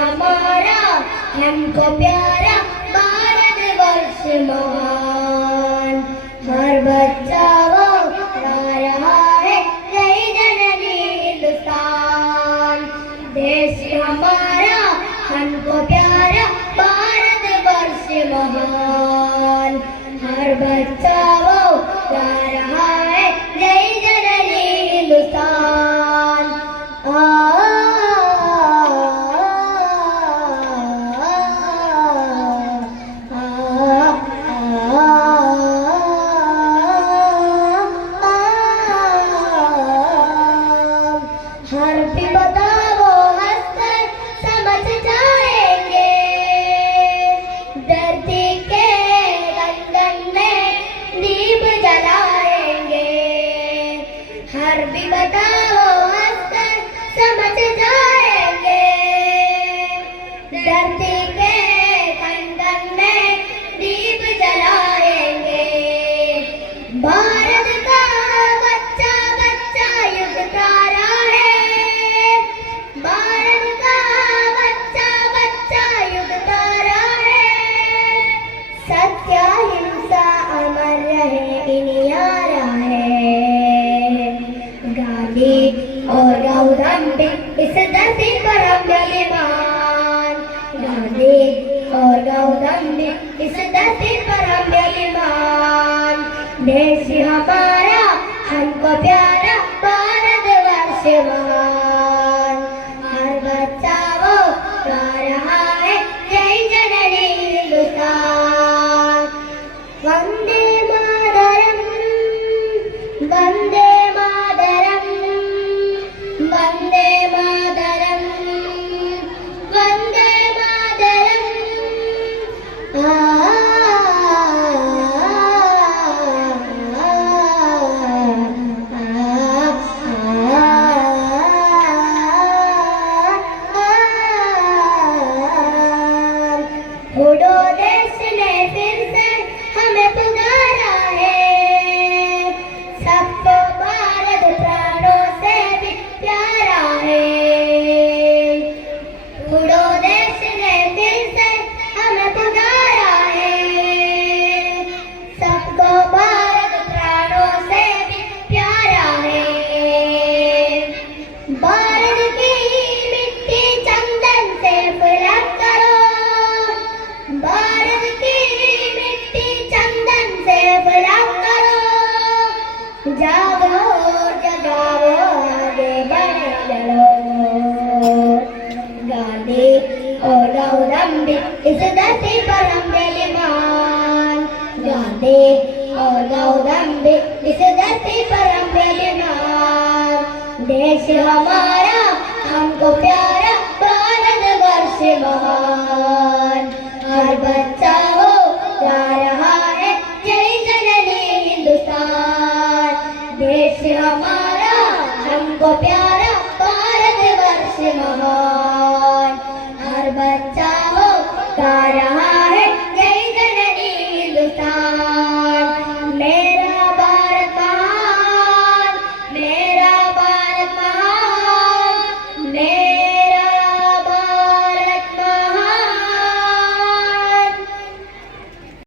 हमारा हमको प्यारा भारत वर्ष महान। हर बच्चा वो गा रहा है जय जननी हिंदुस्तान। देश हमारा हमको प्यारा भारत वर्ष महान। हर बच्चा वो गा रहा है जय जननी हिंदुस्तान। हर विपदा वो हंसकर समझ जाएंगे। धरती के गगन में दीप जलाएंगे। हर विपदा वो हंसकर समझ जाएंगे। धरती के गगन में दीप जलाएंगे। भारत का बच्चा बच्चा युद्ध तारा है। भारत का बच्चा बच्चा युद्ध तारा है। सत्य हिंसा अमर रहे इनियारा है। गांधी और गौतम इस धरती पर हम बेईमान। गांधी और गौतम इस धरती पर हम बेईमान। देश हमारा हमको प्यारा भारत वर्ष महान। हर बच्चा वो गा रहा है जय जननी हिंदुस्तान। वंदे मातरम वंदे मातरम वंदे मातरम वंदे मातरम। उड़ो देश ने फिर से हमें पुकारा है। सबको भारत प्राणों से भी प्यारा है। उड़ो देश ने फिर से हमें पुकारा है। सबको भारत प्राणों से भी प्यारा है। भारत की मिट्टी चंदन से फलक करो। भारत की मिट्टी चंदन से फलक करो। जागो जगाओ आगे बढ़े चलो। गांधी और गौतम इस धरती पर हम बेईमान। गांधी और गौतम इस धरती पर हम बेईमान। देश हमारा हमको प्यारा भारत वर्ष महान। हर बच्चा वो गा रहा है जय जननी हिंदुस्तान। देश हमारा हमको प्यारा भारत वर्ष महान। हर बच्चा वो गा रहा